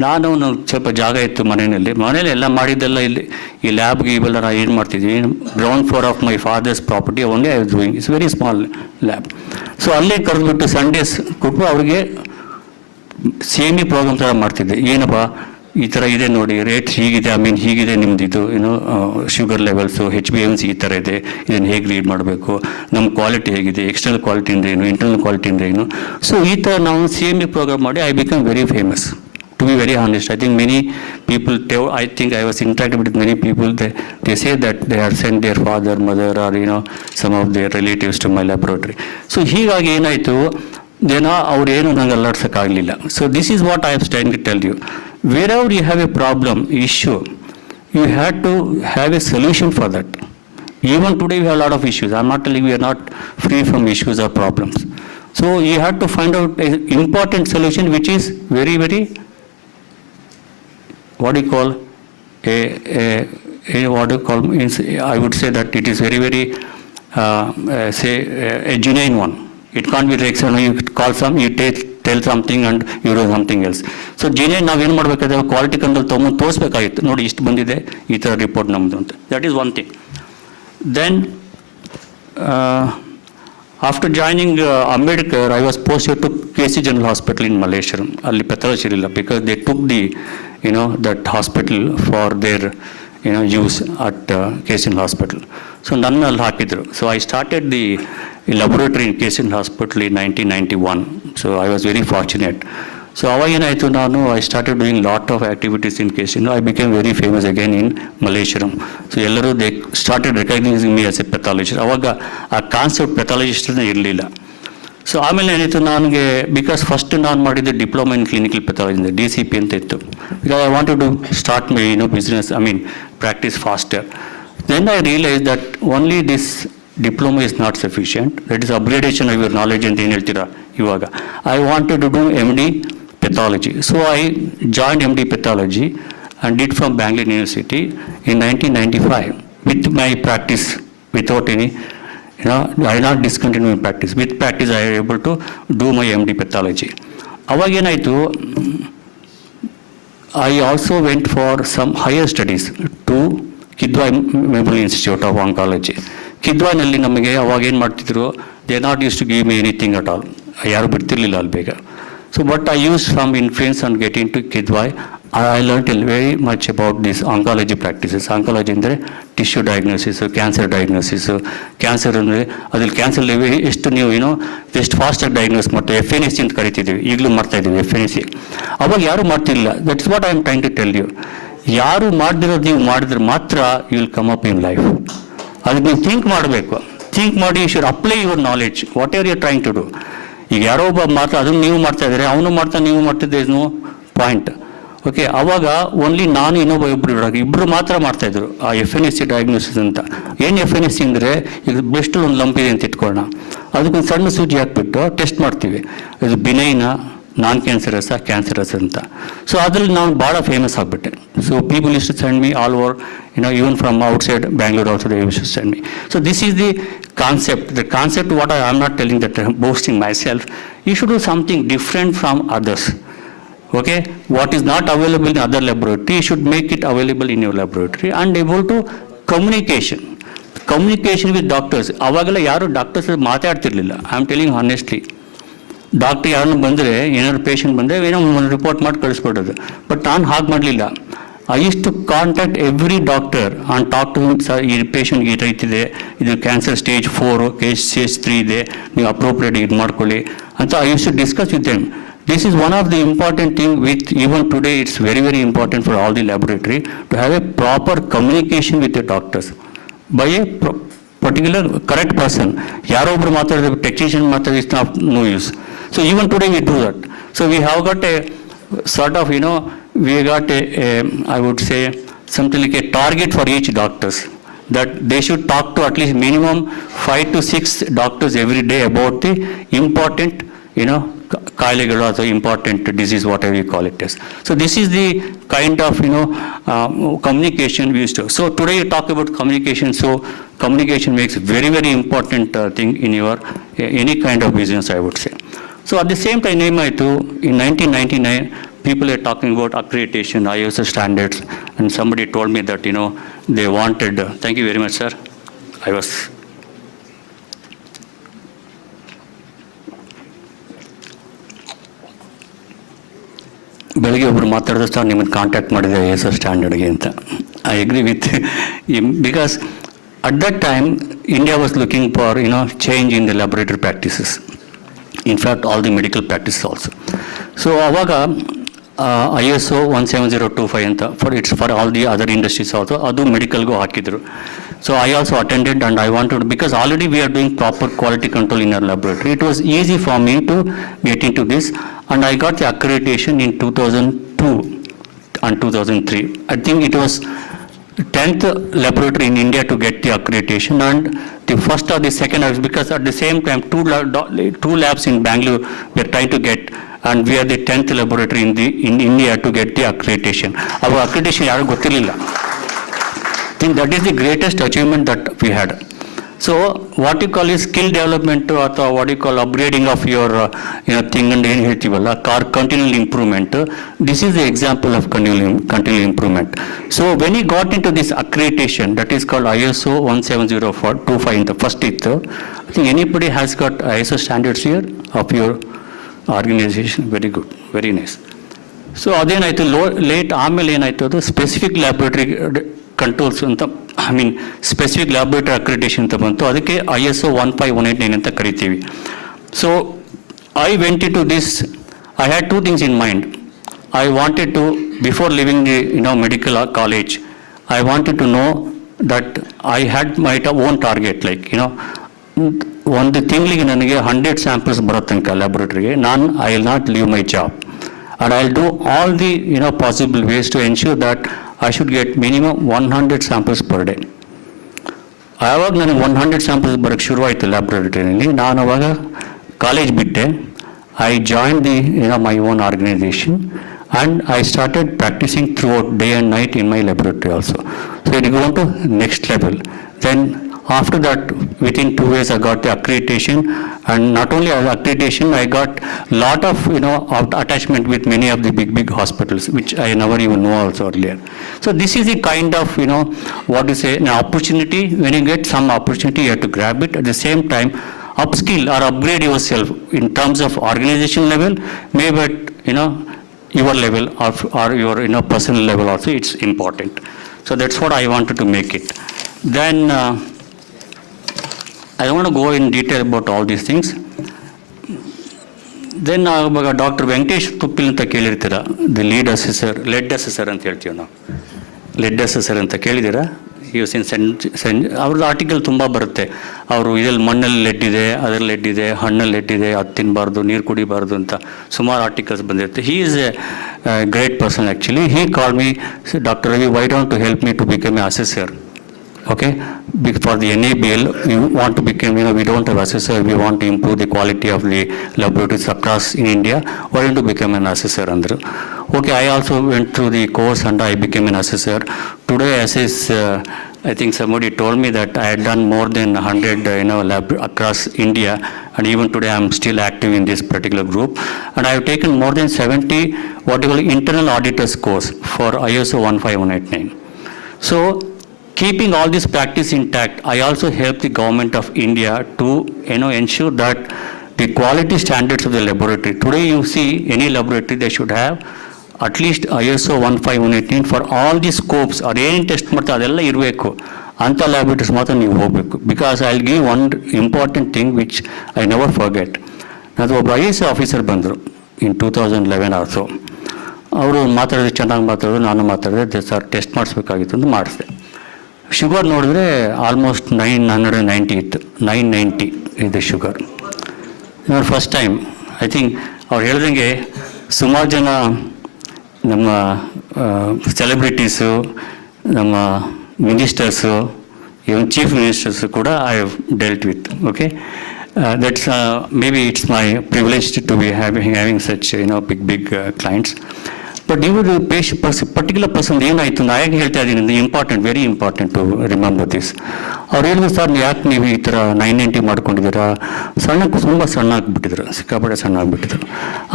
ನಾನು ಸ್ವಲ್ಪ ಜಾಗ ಇತ್ತು ಮನೆಯಲ್ಲಿ ಎಲ್ಲ ಮಾಡಿದ್ದೆಲ್ಲ ಇಲ್ಲಿ ಈ ಲ್ಯಾಬ್ಗೆ ಇವೆಲ್ಲ ನಾನು ಏನು ಮಾಡ್ತಿದ್ವಿ, ground floor of my father's property only I was doing. It's very small lab. So ಅಲ್ಲೇ ಕರೆದ್ಬಿಟ್ಟು ಸಂಡೇಸ್ ಕೊಟ್ಟು ಅವ್ರಿಗೆ ಸೇಮಿ ಪ್ರೋಗ್ರಾಮ್ ಥರ ಮಾಡ್ತಿದ್ದೆ. ಏನಪ್ಪ ಈ ಥರ ಇದೆ ನೋಡಿ, ರೇಟ್ ಹೀಗಿದೆ, ಹೀಗಿದೆ ನಿಮ್ದು ಇದು ಏನು ಶುಗರ್ ಲೆವೆಲ್ಸು, HbA1c ಈ ಥರ ಇದೆ, ಇದನ್ನು ಹೇಗೆ ರೀಡ್ ಮಾಡಬೇಕು, ನಮ್ಮ ಕ್ವಾಲಿಟಿ ಹೇಗಿದೆ, ಎಕ್ಸ್ಟರ್ನಲ್ ಕ್ವಾಲಿಟಿಯಿಂದ ಏನು, ಇಂಟರ್ನಲ್ ಕ್ವಾಲಿಟಿಯಿಂದ ಏನು. ಸೊ ಈ ಥರ ನಾವು CME ಪ್ರೋಗ್ರಾಮ್ ಮಾಡಿ I become very famous. To be very honest, I think many people I was interacting with many people, they say that they have sent their father, mother or some of their relatives to my laboratory. So ಹೀಗಾಗಿ ಏನಾಯಿತು, ಅವ್ರೇನು ನಂಗೆ ಅಲ್ಲಾಡ್ಸೋಕ್ಕಾಗಲಿಲ್ಲ. So this is what I am trying to tell you. Wherever you have a problem, issue, you have to have a solution for that. Even today we have a lot of issues. I'm not telling we are not free from issues or problems. So you have to find out an important solution which is very, very, what do you call, I would say that it is very, very, a genuine one. It can't be like, you call you tell something and you do something else. So genuine ನಾವೇನು ಮಾಡಬೇಕಾದ್ರೆ quality control ತೊಗೊಂಡು ತೋರಿಸ್ಬೇಕಾಗಿತ್ತು, ನೋಡಿ ಇಷ್ಟು ಬಂದಿದೆ, ಈ ಥರ report ನಮ್ಮದು ಅಂತ. That is one thing. Then after joining Ambedkar, I was posted to KC general hospital in Malleshwaram. ಅಲ್ಲಿ ಪೆಥಾಲಜಿ ಇರಲಿಲ್ಲ, because they took the that hospital for their use at KC general hospital. So ನನ್ನ ಅಲ್ಲಿ ಹಾಕಿದ್ರು. So I started the laboratory in KC Hospital in 1991. So I was very fortunate. So ಅವಾಗ ಏನಾಯಿತು, I started doing lot of activities in KC. I became very famous again in Malaysia. So ಎಲ್ಲರೂ they started recognizing me as a pathologist. ಅವಾಗ ಆ concept pathologist ಇರಲಿಲ್ಲ. So ಆಮೇಲೆ ಏನಾಯಿತು, ನನಗೆ because first ನಾನು ಮಾಡಿದ್ದು diploma in clinical pathology, DCP ಅಂತ ಇತ್ತು. Because I wanted to start my business, practice faster. Then I realized that only this diploma is not sufficient. That is upgradation of your knowledge ಅಂತ ಏನು ಹೇಳ್ತೀರಾ ಇವಾಗ. I wanted to do MD pathology. So I joined MD pathology and did from Bangalore University in 1995 with my practice, without any, I not discontinue my practice. With practice I was able to do my MD pathology. ಅವಾಗ ಏನಾಯಿತು, I also went for some higher studies to Kidwai Memorial Institute of Oncology. ಕಿದ್ವಾಯ್ನಲ್ಲಿ ನಮಗೆ ಅವಾಗ ಏನು ಮಾಡ್ತಿದ್ರು, they not use to give me anything at all, ಯಾರು ಬಿಡ್ತಿರ್ಲಿಲ್ಲ ಅಲ್ಲಿ ಬೇಗ. So but I use from influence on getting to Kidwai. I learn very much about this oncology practices. Oncology ಅಂದರೆ tissue diagnosis, cancer diagnosis. Cancer ಅಂದರೆ ಅದ್ರಲ್ಲಿ cancer ಎಷ್ಟು ನೀವು ಎಷ್ಟು ಫಾಸ್ಟಾಗಿ ಡಯಾಗ್ನೋಸ್ ಮಾಡ್ತೀವಿ, FNAC ಅಂತ ಕರಿತಿದ್ದೀವಿ, ಈಗಲೂ ಮಾಡ್ತಾಯಿದ್ದೀವಿ FNAC. ಅವಾಗ ಯಾರೂ ಮಾಡ್ತಿರಲಿಲ್ಲ. That is what I am trying to tell you. ಯಾರು ಮಾಡ್ದಿರೋದು ನೀವು ಮಾಡಿದ್ರೆ ಮಾತ್ರ you will come up in life. ಅದಕ್ಕೆ ನೀವು ಥಿಂಕ್ ಮಾಡಬೇಕು. ಥಿಂಕ್ ಮಾಡಿ you should apply your knowledge, whatever you trying to do. ಈಗ ಯಾರೋ ಒಬ್ಬ ಮಾತ್ರ ಅದನ್ನು ನೀವು ಮಾಡ್ತಾ ಇದ್ದಾರೆ, ಅವನು ಮಾಡ್ತಾ ನೀವು ಮಾಡ್ತಿದ್ದೆ, ನೋ ಪಾಯಿಂಟ್. ಓಕೆ, ಅವಾಗ ಓನ್ಲಿ ನಾನು ಇನ್ನೊಬ್ಬ ಇಬ್ಬರು ಮಾತ್ರ ಮಾಡ್ತಾಯಿದ್ರು ಆ FNAC ಡಯಾಗ್ನೋಸಿಸ್ ಅಂತ. ಏನು FNAC ಅಂದರೆ, ಈಗ ಬ್ರೆಸ್ಟಲ್ಲಿ ಒಂದು ಲಂಪ್ ಇದೆ ಅಂತ ಇಟ್ಕೊಳ್ಳೋಣ, ಅದಕ್ಕೊಂದು ಸಣ್ಣ ಸೂಜಿ ಹಾಕ್ಬಿಟ್ಟು ಟೆಸ್ಟ್ ಮಾಡ್ತೀವಿ, ಇದು ಬಿನೈನ, ನಾನ್ ಕ್ಯಾನ್ಸರಸ್, ಕ್ಯಾನ್ಸರಸ್ ಅಂತ. ಸೊ ಅದರಲ್ಲಿ ನಾನು ಭಾಳ ಫೇಮಸ್ ಆಗಿಬಿಟ್ಟೆ. So people use to send me all over, even from outside Bangalore also they used to send me. So this is the concept. The concept, what I am not telling that I'm boasting myself. You should do something different from others. Okay, what is not available in other laboratory, you should make it available in your laboratory. And able to communication with doctors. ಅವಾಗೆಲ್ಲ ಯಾರು doctors ಮಾತಾಡ್ತಿರ್ಲಿಲ್ಲ. I am telling honestly. Doctor ಯಾರನ್ನು ಬಂದರೆ, ಏನಾದ್ರು patient ಬಂದರೆ ಒಂದು report ಮಾಡಿ ಕಳಿಸ್ಬಿಡೋದು. But ನಾನು ಹಾಗೆ ಮಾಡಲಿಲ್ಲ. I use to contact every doctor and talk to him. Sir, ಈ ಪೇಷಂಟ್ಗೆ ಈ ರೈತಿದೆ, ಇದು ಕ್ಯಾನ್ಸರ್ ಸ್ಟೇಜ್ 4, ಸ್ಟೇಜ್ 3 ಇದೆ, ನೀವು ಅಪ್ರೋಪ್ರಿಯೇಟ್ ಇದು ಮಾಡ್ಕೊಳ್ಳಿ ಅಂತ I use to discuss with them. This is one of the important thing with even today it's very, very important for all the laboratory to have a proper communication with the doctors by a particular correct person. ಯಾರೊಬ್ರು ಮಾತಾಡಿದ್ರೆ technician ಮಾತಾಡಿದ್ರೆ it's not no use. So even today we do that. So we have got a sort of, we got I would say, something like a target for each doctors, that they should talk to at least minimum 5 to 6 doctors every day about the important, kailegalu or important disease, whatever you call it as. So this is the kind of, communication we used to. So today you talk about communication. So communication makes very, very important thing in your any kind of business, I would say. So at the same time, in 1999, people are talking about accreditation, ISO standards, and somebody told me that, they wanted, thank you very much, sir. I was, ಬೆಳಗ್ಗೆ ಒಬ್ಬರು ಮಾತಾಡಿದ sir ನಿಮ್ಮನ್ನು contact ಮಾಡಿದೆ ISO ಸ್ಟ್ಯಾಂಡರ್ಡ್ಗೆ ಅಂತ. I agree with him, because at that time India was looking for, change in the laboratory practices. In fact, all the medical practices also. So avaga ISO 17025 anta for all the other industries also, adu medical go hakidru. So I also attended, and I wanted, because already we are doing proper quality control in our laboratory. It was easy for me to get into this, and I got the accreditation in 2002 and 2003. I think it was 10th laboratory in India to get the accreditation, and the first or the second, because at the same time two labs in Bangalore were trying to get, and we are the 10th laboratory in India to get the accreditation. Our accreditation yaru gottillilla. I think that is the greatest achievement that we had. So what you call is skill development, or what you call upgrading of your thing, and ಏನು ಹೇಳ್ತೀವಲ್ಲ continual improvement. This is the example of continual improvement. So when he got into this accreditation, that is called ISO 17025 in the first it, I think anybody has got ISO standards here of your organization. Very good, very nice. So ಅದೇನಾಯಿತು, late ಆಮೇಲೆ ಏನಾಯಿತು, ಅದು specific laboratory controls ಅಂತ, specific laboratory accreditation ಅಂತ ಬಂತು. ಅದಕ್ಕೆ ISO 15189 ಅಂತ ಕರಿತೀವಿ. So I went into this, I had two things in mind. I wanted to, before leaving the medical college, I wanted to know that I had my own target, like ಒಂದು ತಿಂಗಳಿಗೆ ನನಗೆ 100 samples ಬರೋ ತನಕ ಲ್ಯಾಬೊರೇಟರಿಗೆ I will not leave my job, and I will do all the possible ways to ensure that I should get minimum 100 samples per day. ಆವಾಗ ನನಗೆ 100 samples ಬರೋಕ್ಕೆ ಶುರುವಾಯಿತು ಲ್ಯಾಬೊರೇಟರಿನಲ್ಲಿ. ನಾನು ಅವಾಗ ಕಾಲೇಜ್ ಬಿಟ್ಟೆ. I join the my own organisation, and I started practicing throughout day and night in my laboratory also. So it go on to next level. Then after that, within 2 years, I got the accreditation, and not only accreditation, I got lot of attachment with many of the big hospitals, which I never even know also earlier. So this is the kind of what to say, an opportunity. When you get some opportunity, you have to grab it. At the same time, upskill or upgrade yourself in terms of organization level, maybe at your level or your personal level also. It's important. So that's what I wanted to make it. Then I don't want to go in detail about all these things. Then doctor Venkatesh Thuppil ಅಂತ ಕೇಳಿರ್ತೀರ, the LED ಅಸೆಸರ್ ಅಂತ ಹೇಳ್ತೀವಿ ನಾವು. LED ಅಸೆಸರ್ ಅಂತ ಕೇಳಿದ್ದೀರಾ? Use in ಅವ್ರದ್ದು article ತುಂಬ ಬರುತ್ತೆ. ಅವರು ಇದರಲ್ಲಿ ಮಣ್ಣಲ್ಲಿ ಲೆಡ್ ಇದೆ, ಅದರಲ್ಲಿ ಲೆಡ್ ಇದೆ, ಹಣ್ಣಲ್ಲಿ ಲೆಡ್ ಇದೆ, ಅದು ತಿನ್ನಬಾರ್ದು, ನೀರು ಕುಡಿಬಾರ್ದು ಅಂತ ಸುಮಾರು ಆರ್ಟಿಕಲ್ಸ್ ಬಂದಿರುತ್ತೆ. He is a great person actually. He call me, doctor Ravi, why don't to help me to become a assessor? Okay, for the NABL, we want to become, we don't have assessor, we want to improve the quality of the laboratories across in India. Why don't you become an assessor? Andru. Okay, I also went through the course and I became an assessor. Today, I think somebody told me that I had done more than 100, lab across India, and even today I am still active in this particular group. And I have taken more than 70 what you call internal auditors course for ISO 15189. So keeping all this practice intact, I also help the government of India to ensure that the quality standards of the laboratory. Today you see any laboratory, they should have at least ISO 15189 for all the scopes. or ಏನು test ಮಾಡ್ತಾರೆ ಅದೆಲ್ಲ ಇರಬೇಕು. ಅಂಥ laboratories ಮಾತ್ರ ನೀವು ಹೋಗಬೇಕು. Because I will give one important thing which I never forget. ಅದು ಒಬ್ಬ IAS ಆಫೀಸರ್ ಬಂದರು ಇನ್ 2011 ಆಲ್ಸೋ. ಅವರು ಮಾತಾಡಿದ್ರೆ ಚೆನ್ನಾಗಿ ಮಾತಾಡೋದು, ನಾನು ಮಾತಾಡಿದೆ, ಸರ್ ಟೆಸ್ಟ್ ಮಾಡಿಸ್ಬೇಕಾಗಿತ್ತು ಅಂತ ಮಾಡಿಸಿದೆ. ಶುಗರ್ ನೋಡಿದ್ರೆ ಆಲ್ಮೋಸ್ಟ್ 990 ಇತ್ತು, 990 ಇದೆ sugar. First time I think ಅವ್ರು ಹೇಳ್ದಂಗೆ ಸುಮಾರು ಜನ ನಮ್ಮ ಸೆಲೆಬ್ರಿಟೀಸು, ನಮ್ಮ ಮಿನಿಸ್ಟರ್ಸು, ಇವನ್ ಚೀಫ್ ಮಿನಿಸ್ಟರ್ಸು ಕೂಡ I have delt with. Okay, that's maybe it's my privilege to be having such big clients. But ಇವರು ಪರ್ಟಿಕ್ಯುಲರ್ ಪರ್ಸನ್ ಏನಾಯಿತು, ನಾ ಹೇಗೆ ಹೇಳ್ತಾ ಇದ್ದೀನಿ, important, very important to remember this. ಅವ್ರು ಹೇಳಿದ್ರು, ಸರ್ ಯಾಕೆ ನೀವು ಈ ಥರ 990 ಮಾಡ್ಕೊಂಡಿದ್ದೀರಾ, ತುಂಬ ಸಣ್ಣ ಆಗಿಬಿಟ್ಟಿದ್ರು, ಸಿಕ್ಕಾಪಟ್ಟೆ ಸಣ್ಣ ಆಗಿಬಿಟ್ಟಿದ್ರು.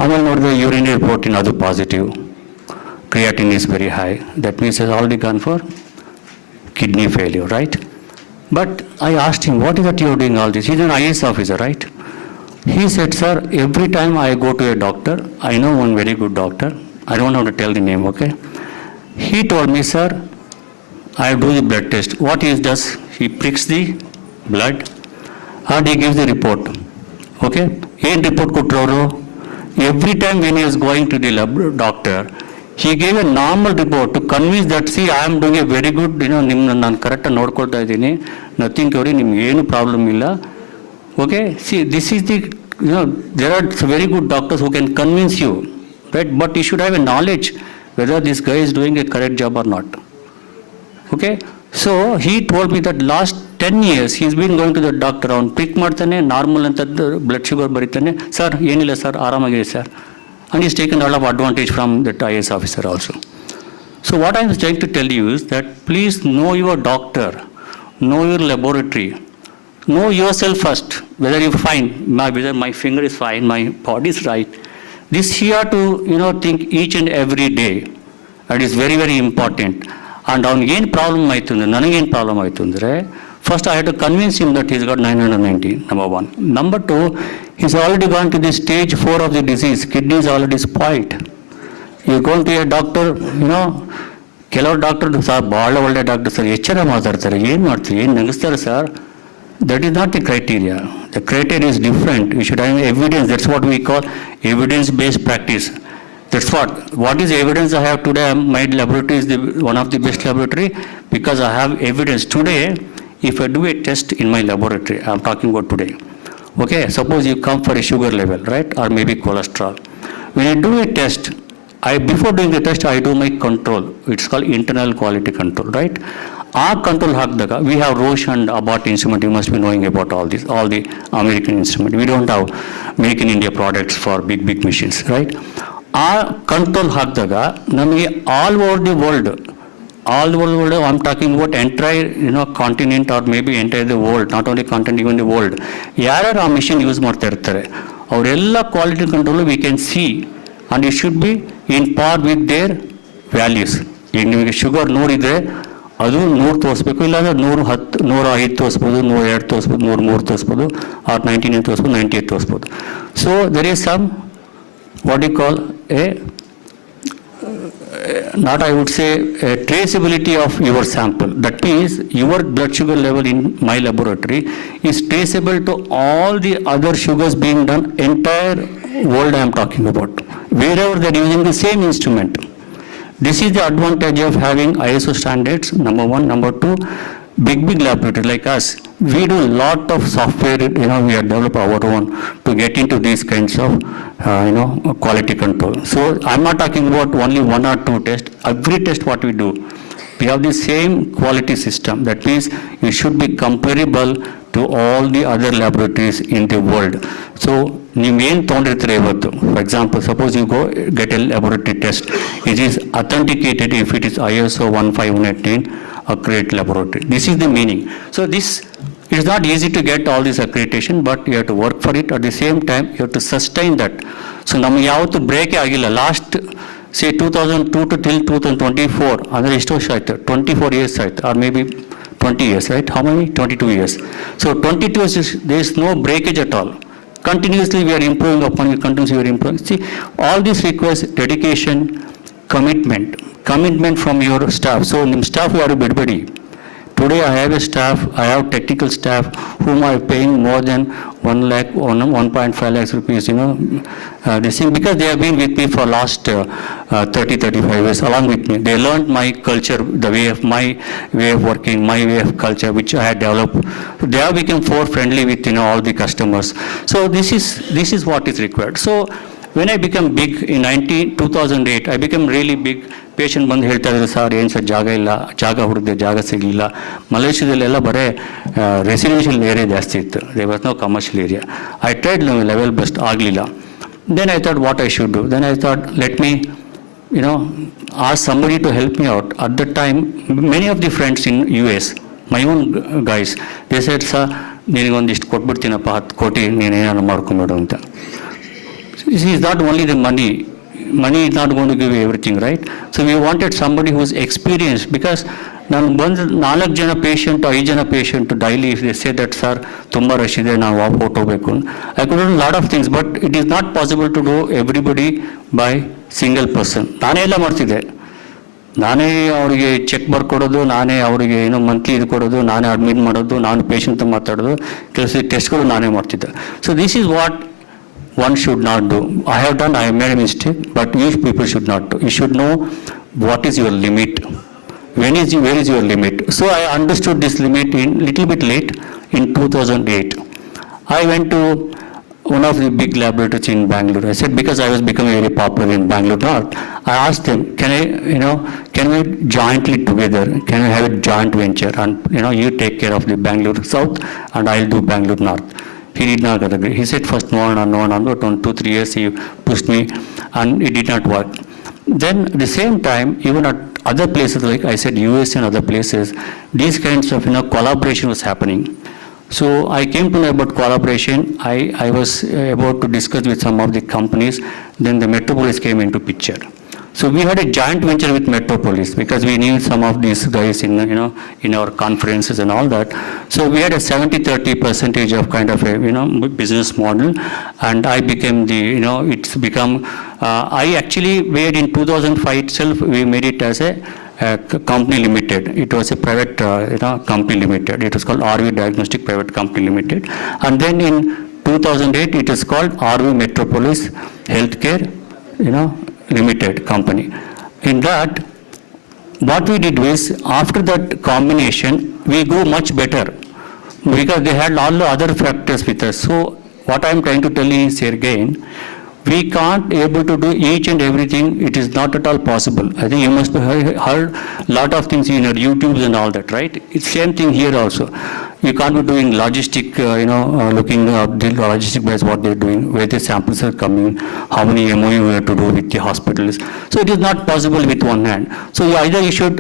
ಆಮೇಲೆ ನೋಡಿದ್ರೆ ಯೂರಿನ್ ರಿಪೋರ್ಟಿನ್ ಅದು positive, creatine is very high, that means is already gun for kidney failure, right? But I asked him, what is that you are doing all this? He is an IAS officer, right? He said, sir, every time I go to a doctor, I know one very good doctor, I don't have to tell the name, okay? He told me, sir, I do the blood test. What he does, he pricks the blood and he gives the report, okay? What report kottoru? Every time when he was going to the doctor, he gave a normal report to convince that, see, I am doing a very good, ನಿಮ್ಮನ್ನ ನಾನು ಕರೆಕ್ಟಾಗಿ ನೋಡ್ಕೊಳ್ತಾ ಇದ್ದೀನಿ, nothing ಅವ್ರಿ, ನಿಮ್ಗೆ ಏನು problem ಇಲ್ಲ. Okay, see this is the, there are very good doctors who can convince you, right? But you should have a knowledge whether this guy is doing a correct job or not. Okay, so he told me that last 10 years he has been going to the doctor, ಅವ್ನು ಪಿಕ್ ಮಾಡ್ತಾನೆ, normal ಅಂತದ್ದು blood sugar ಬರೀತಾನೆ, sir ಏನಿಲ್ಲ sir, ಆರಾಮಾಗಿದೆ sir. And he's taken a lot of advantage from that IAS officer also. So what I am trying to tell you is that please know your doctor, know your laboratory, know yourself first, whether you find whether my finger is fine, my body is right. This here to think each and every day. That is very, very important. And ಅವನಿಗೆ ಏನು problem ಆಯಿತು ಅಂದರೆ, ನನಗೇನು problem ಆಯಿತು ಅಂದರೆ, first I had to convince him that he's got 990, number one. Number two, he's already gone to the stage 4 of the disease. Kidney is already spoiled. You're going to a doctor, ಕೆಲವರು doctor sir ಭಾಳ ಒಳ್ಳೆ doctor sir, ಎಚ್ಚರ ಮಾತಾಡ್ತಾರೆ, ಏನು ಮಾಡ್ತೀವಿ, ಏನು ನಗಿಸ್ತಾರೆ sir. That is not the criteria. The criteria is different. We should have evidence. That's what we call evidence-based practice. That's what is evidence I have today? My laboratory is one of the best laboratory because I have evidence. Today, if I do a test in my laboratory, I'm talking about today, okay, suppose you come for a sugar level, right, or maybe cholesterol. When I do a test, before doing the test, I do my control. It's called internal quality control, right? Our control hagdaga, we have Roche and Abbott instrument. You must be knowing about all this, all the American instrument. We don't have make in India products for big machines, right? Our control hagdaga, namage all over the world, I'm talking about entire continent or maybe entire the world, not only continent, even the world. ಯಾರ್ಯಾರು ಆ machine use ಮಾಡ್ತಾ ಇರ್ತಾರೆ ಅವರೆಲ್ಲ quality control we can see, and it should be ಇನ್ ಪಾರ್ with their values. ಈಗ ನಿಮಗೆ sugar ನೋಡಿದರೆ ಅದು 100 ತೋರಿಸ್ಬೇಕು, ಇಲ್ಲಾಂದರೆ 110, 105 ತೋರಿಸ್ಬೋದು, 102 ತೋರಿಸ್ಬೋದು, 103 ತೋರಿಸ್ಬೋದು, ಆರ್ 99 ತೋರಿಸ್ಬೋದು, 98 ತೋರಿಸ್ಬೋದು. So there is some what you call not I would say a traceability of your sample. That means your blood sugar level in my laboratory is traceable to all the other sugars being done entire world I am talking about, wherever they are using the same instrument. This is the advantage of having ISO standards, number one. Number two, big laboratory like us, we do a lot of software, we have developed our own to get into these kinds of quality control. So I'm not talking about only 1 or 2 tests. Every test what we do, we have the same quality system. That means it should be comparable to all the other laboratories in the world. So ನೀವೇನು ತೊಗೊಂಡಿರ್ತೀರ ಇವತ್ತು, for example, suppose you go get a laboratory test, it is authenticated if it is ISO 15189 accredited laboratory. This is the meaning. So this, it is not easy to get all this accreditation, but you have to work for it. At the same time, you have to sustain that. So ನಮಗೆ ಯಾವತ್ತು ಬ್ರೇಕೇ ಆಗಿಲ್ಲ. Last say 2002 to till 2024, ಅಂದರೆ ಎಷ್ಟು ವರ್ಷ ಆಯಿತು, 24 years ಆಯಿತು, or maybe 20 years, right? How many? 22 years. So 22 years, there is no breakage at all. Continuously we are improving upon it, continuously we are improving. See, all this requires dedication, commitment from your staff. So ನಿಮ್ಮ staff ಯಾರು ಬಿಡಬೇಡಿ. today I have a staff, I have technical staff whom I am paying more than 1 lakh, 1.5 lakhs rupees, this thing, because they have been with me for last 30, 35 years, along with me. They learned my culture, my way of working, my way of culture, which I had developed. They have become more friendly with, all the customers. So this is what is required. So when I became big in 2008, I became really big. Patient ಬಂದು ಹೇಳ್ತಾ ಇದ್ರು, sir ಏನು sir ಜಾಗ ಇಲ್ಲ, ಜಾಗ ಹುಡುಕಿದೆ, ಜಾಗ ಸಿಗಲಿಲ್ಲ. ಮಲೇಷ್ಯಾದಲ್ಲೆಲ್ಲ ಬರೀ ರೆಸಿಡೆನ್ಷಿಯಲ್ ಏರಿಯಾ ಜಾಸ್ತಿ ಇತ್ತು, they was no commercial area. I tried level best ಆಗಲಿಲ್ಲ. Then I thought what I should do. Then I thought let me ask somebody to help me out. At that time, many of the friends in US, my own guys, they said, sir, ನಿನಗೊಂದಿಷ್ಟು ಕೊಟ್ಬಿಡ್ತೀನಪ್ಪ, 10 ಕೋಟಿ, ನೀನೇನಾದ್ರು ಮಾಡ್ಕೊಂಬಿಡು ಅಂತ. This is not only the money. Money is not going to give you everything, right? So we wanted somebody who is experienced, because ನಾನು ಬಂದು 4 ಜನ patient, 5 ಜನ patient daily if they say that sir ತುಂಬ rush ಇದೆ, ನಾವು ವಾಪಸ್ ಹೋಗಬೇಕು. I could do lot of things, but it is not possible to do everybody by single person. ನಾನೇ ಎಲ್ಲ ಮಾಡ್ತಿದ್ದೆ. ನಾನೇ ಅವರಿಗೆ ಚೆಕ್ ಬರ್ಕೊಡೋದು, ನಾನೇ ಅವರಿಗೆ ಮಂತ್ಲಿ ಇದು ಕೊಡೋದು, ನಾನೇ ಅಡ್ಮಿಟ್ ಮಾಡೋದು, ನಾನು ಪೇಷಂಟ್ ಮಾತಾಡೋದು, ಕೆಲಸ ಟೆಸ್ಟ್ಗಳು ನಾನೇ ಮಾಡ್ತಿದ್ದೆ. So this is what one should not do. I have made a mistake, but you people should not do. You should know what is your limit. Where is your limit? So I understood this limit in little bit late in 2008. I went to one of the big laboratories in Bangalore. I said, because I was becoming very popular in Bangalore North, I asked them, can we jointly together, can we have a joint venture, and you take care of the Bangalore South and I'll do Bangalore North. He did not agree. He said first no, but on 2-3 years he pushed me, and it did not work. Then at the same time, even at other places, like I said, US and other places, these kinds of collaboration was happening. So I came to know about collaboration. I was about to discuss with some of the companies. Then the Metropolis came into picture. So we had a joint venture with Metropolis, because we knew some of these guys in our conferences and all that. So we had a 70-30% of kind of a business model, and I became it's become. I actually made in 2005 itself. We made it as a company limited. It was a private company limited. It was called RV Diagnostic Private Company Limited, and then in 2008 it is called RV Metropolis Healthcare Limited company. In that, what we did was, after that combination, we grew much better, because they had all the other factors with us. So what I am trying to tell you is here again, we can't able to do each and everything. It is not at all possible. I think you must have heard lot of things in your YouTubes and all that, right? It's same thing here also. You can't be doing logistic, looking at the logistic base, what they're doing, where the samples are coming, how many MOU you have to do with the hospitals. So it is not possible with one hand. So either you should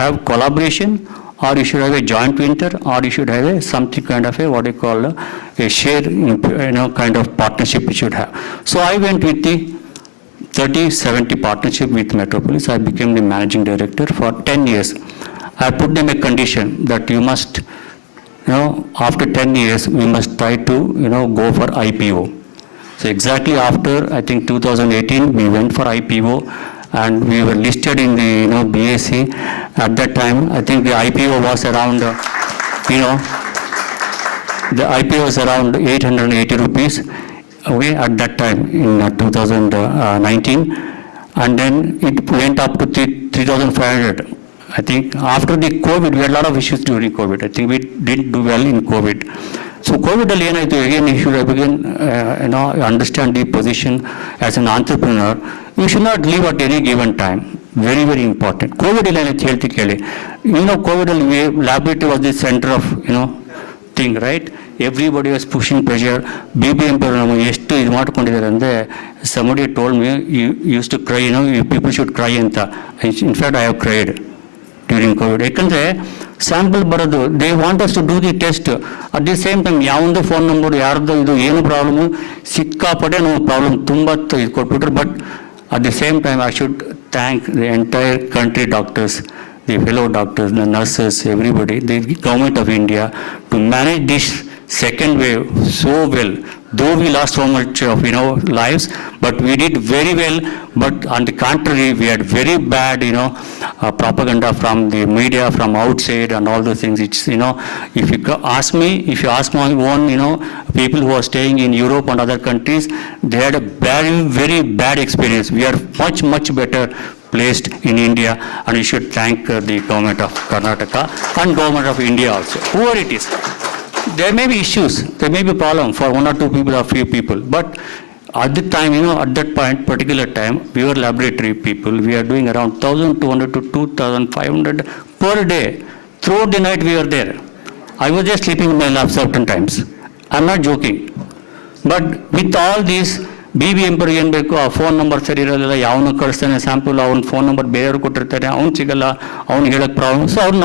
have collaboration, or you should have a joint venture, or you should have something kind of what you call a share, kind of partnership you should have. So I went with the 30-70 partnership with Metropolis. I became the managing director for 10 years. I put them a condition that you must, after 10 years, we must try to, go for IPO. So exactly after, I think 2018, we went for IPO, and we were listed in the, BSE. At that time, I think the IPO was around, the IPO was around 880 rupees, okay, at that time in 2019, and then it went up to 3,500. I think after the COVID, we had a lot of issues during COVID. I think we didn't do well in COVID. So COVID again, you should again, understand the position as an entrepreneur. You should not leave at any given time. Very, very important. COVID COVID laboratory was the center of, thing, right? Everybody was pushing pressure. BBM ಎಷ್ಟು ಇದು ಮಾಡ್ಕೊಂಡಿದ್ದಾರೆ ಅಂದರೆ, somebody told me, you used to cry, people should cry ಅಂತ. In fact, I have cried during COVID. ಯಾಕಂದರೆ sample ಬರೋದು, they want us to do the test. At the same time ಯಾವೊಂದು phone number ಯಾರ್ದು ಇದು ಏನು problem, ಸಿಕ್ಕಾಪಟ್ಟೆ ನಾವು problem ತುಂಬ ಇದು ಕೊಟ್ಬಿಟ್ರು. But at the same time I should thank the entire country doctors, the fellow doctors, the nurses, everybody, the government of India, to manage this second wave so well. Though we lost so much of lives, but we did very well. But on the contrary, we had very bad propaganda from the media, from outside, and all those things. It's if you ask me, if you ask my own people who are staying in Europe and other countries, they had a very very bad experience. We are much better placed in India, and we should thank the government of Karnataka and government of India also, whoever it is. There may be issues, there may be problem for one or two people or few people, but at the time, at that particular time, we were laboratory people. We are doing around 1,200 to 2,500 per day. Throughout the night we were there. I was just sleeping in my lab certain times. I'm not joking. But with all these, BB ಎಂಬರ್ ಏನು ಬೇಕು, ಆ phone number ಸರಿ ಇರೋದಿಲ್ಲ, ಯಾವನು ಕಳಿಸ್ತಾನೆ sample, ಅವ್ನ phone number ಬೇರೆಯವ್ರು ಕೊಟ್ಟಿರ್ತಾರೆ, ಅವ್ನು ಸಿಗಲ್ಲ, ಅವ್ನು ಹೇಳಕ್ಕೆ ಪ್ರಾಬ್ಲಮ್. ಸೊ ಅವ್ರು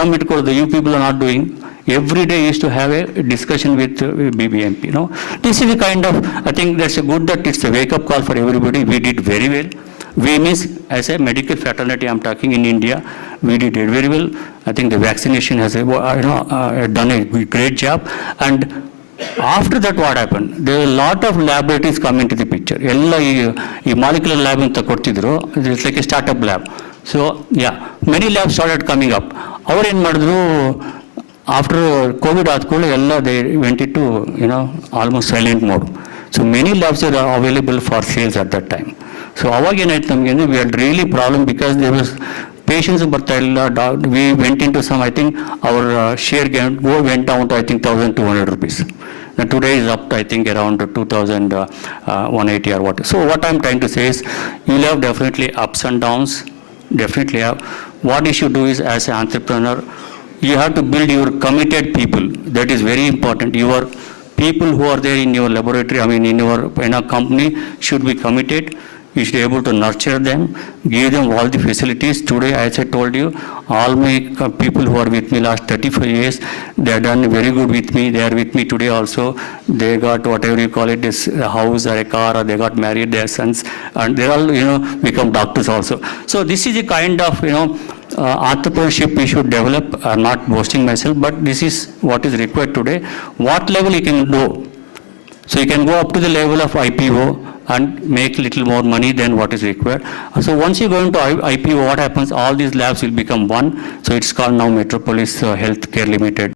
ನಮ್ಮ ಇಟ್ಕೊಳ್ಳೋದು, you people are not doing. Every day used to have a discussion with BBMP. This is the kind of, I think that's a good that it's a wake-up call for everybody. We did very well. We means, as a medical fraternity, I'm talking in India, we did it very well. I think the vaccination has done a great job. And after that, what happened? There were a lot of laboratories come into the picture. Ella ee molecular lab anta ಕೊಡ್ತಿದ್ರು. It's like a startup lab. So yeah, many labs started coming up. ಅವರು ಏನು ಮಾಡಿದ್ರು, after COVID ಆದ್ಕೊಳ್ಳಿ ಎಲ್ಲ they went into almost silent mode. So many labs are available for sales at that time. So ಅವಾಗ ಏನಾಯ್ತು ನಮಗೆ ಅಂದರೆ, we had really problem because there was patients ಬರ್ತಾ ಇಲ್ಲ. We went into some, I think our share went down to I think 1,200 rupees. Now today is up to I think around 2,180 or what. So what I'm trying to say is, you'll have definitely ups and downs, definitely have. What you should do is, as an entrepreneur, you have to build your committed people. That is very important. Your people who are there in your laboratory, in your company, should be committed. You should be able to nurture them, give them all the facilities. Today, as I told you, all my people who are with me last 35 years, they have done very good with me. They are with me today also. They got whatever you call it, is a house or a car, or they got married, their sons, and they all become doctors also. So this is the kind of entrepreneurship we should develop. I'm not boasting myself, but this is what is required today. What level you can go? So you can go up to the level of IPO and make little more money than what is required. So once you go into IPO, what happens? All these labs will become one. So it's called now Metropolis Healthcare Limited.